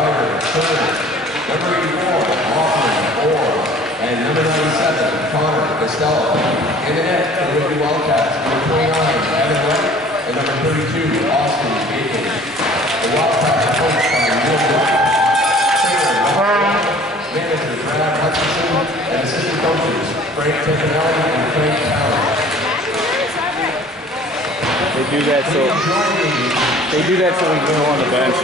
Ryder, third. Number 84, Hoffman, four. And number 97, Connor Costello. In the net for the Whitby Wildcats, number 29, Evan Wright. And number 32, Austin Bacon. The Wildcats are coached by Neil White. Manager Brad Hutchinson, and assistant coaches Frank Campanelli and Frank Tower. They do that so we can go on the bench.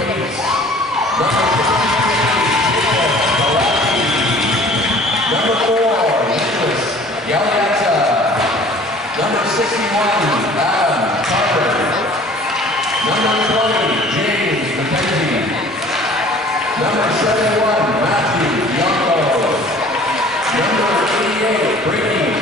Number 4, Nicholas Galeazza. Number 61, Adam Carter. Number 20, James McKenzie. Number 71, Matthew Bianco. Number 88, Brady